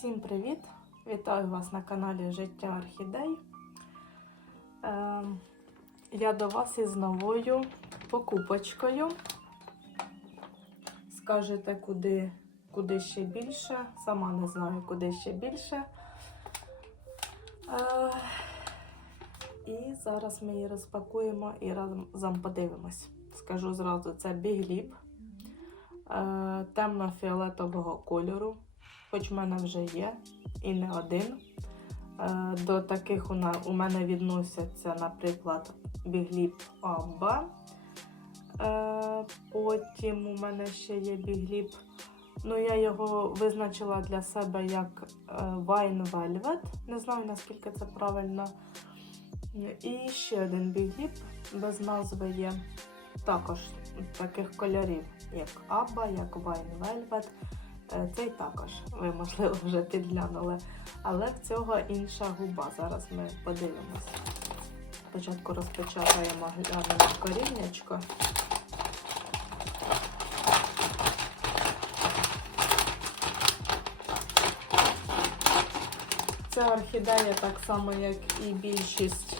Всім привіт! Вітаю вас на каналі Життя Орхідей. Е, я до вас із новою покупочкою. Скажете, куди, куди ще більше. Сама не знаю, куди ще більше. Е, і зараз ми її розпакуємо і разом подивимось. Скажу зразу, це бігліп е, темно-фіолетового кольору хоч в мене вже є і не один. Е, До таких у, мене відносяться, наприклад, бігліп Амба. Е, Потім у мене ще є бігліп. Ну, я його визначила для себе як е, Wine Velvet. Не знаю, наскільки це правильно. І ще один бігліп без назви є. Також таких кольорів, як Абба, як Wine Velvet. Е, Цей також, ви, можливо, вже підглянули. Але в цього інша губа. Зараз ми подивимось. Спочатку розпечатаємо глянемо коріннячко. Ця орхідея так само, як і більшість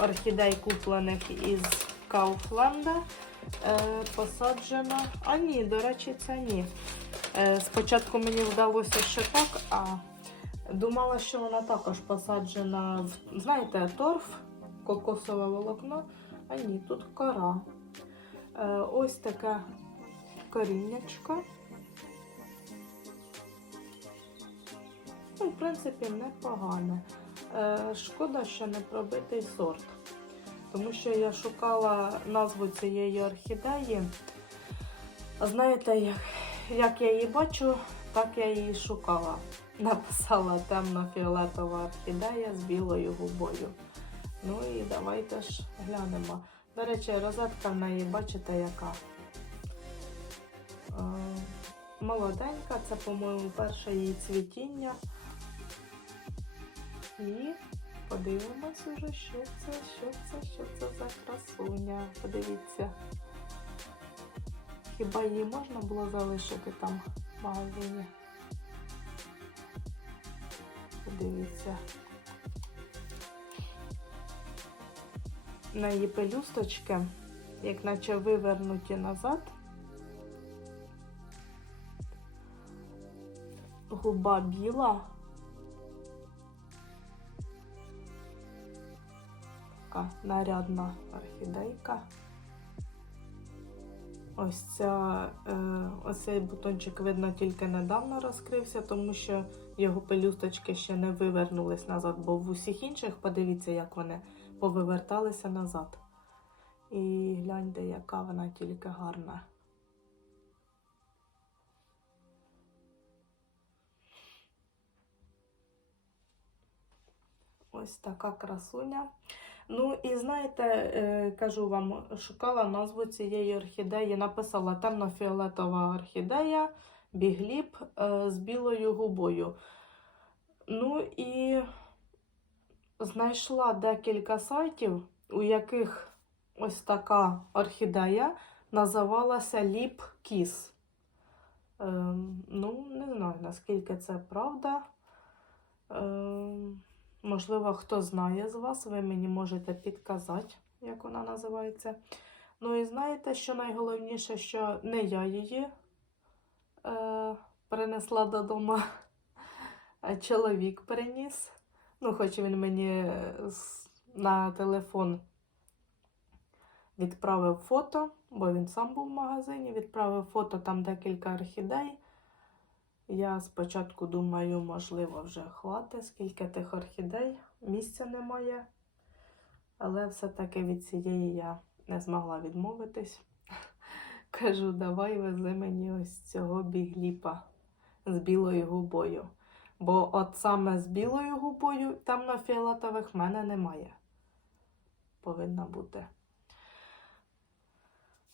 орхідей, куплених із Кауфланда. Е, посаджена. А ні, до речі, це ні. Е, спочатку мені вдалося, що так, а думала, що вона також посаджена знаєте, торф, кокосове волокно. А ні, тут кора. Е, ось таке коріннячко. Ну, в принципі, непогане. Шкода, що не пробитий сорт тому що я шукала назву цієї орхідеї. Знаєте, як, як я її бачу, так я її шукала. Написала темно-фіолетова орхідея з білою губою. Ну і давайте ж глянемо. До речі, розетка в неї, бачите, яка е, молоденька, це, по-моєму, перше її цвітіння. І Подивимось уже, що це, що це, що це за красуня. Подивіться. Хіба її можна було залишити там в магазині? Подивіться. На її пелюсточки, як наче вивернуті назад. Губа біла. Така нарядна орхідейка. Ось ця, е, оцей бутончик, видно, тільки недавно розкрився, тому що його пелюсточки ще не вивернулись назад, бо в усіх інших, подивіться, як вони повиверталися назад. І гляньте, яка вона тільки гарна. Ось така красуня. Ну, і знаєте, е, кажу вам, шукала назву цієї орхідеї, написала темно-фіолетова орхідея, бігліп е, з білою губою. Ну і знайшла декілька сайтів, у яких ось така орхідея називалася Ліп Кіс. Ем, ну, не знаю, наскільки це правда. Можливо, хто знає з вас, ви мені можете підказати, як вона називається. Ну і знаєте, що найголовніше, що не я її е, принесла додому, а чоловік приніс. Ну, хоч він мені на телефон відправив фото, бо він сам був в магазині, відправив фото там декілька орхідей. Я спочатку думаю, можливо, вже хватить, скільки тих орхідей, місця немає. Але все-таки від цієї я не змогла відмовитись. Кажу, давай вези мені ось цього бігліпа з білою губою. Бо от саме з білою губою темно-фіолетових в мене немає. Повинна бути.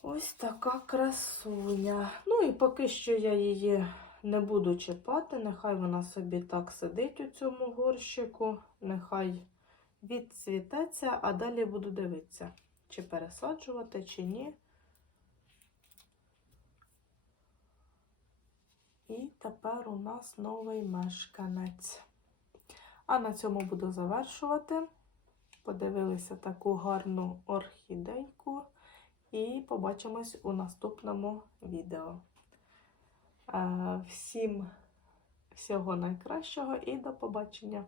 Ось така красуня. Ну і поки що я її не буду чіпати, нехай вона собі так сидить у цьому горщику, нехай відцвітеться, а далі буду дивитися, чи пересаджувати, чи ні. І тепер у нас новий мешканець. А на цьому буду завершувати. Подивилися таку гарну орхідейку. І побачимось у наступному відео. Е, Всім всього найкращого і до побачення!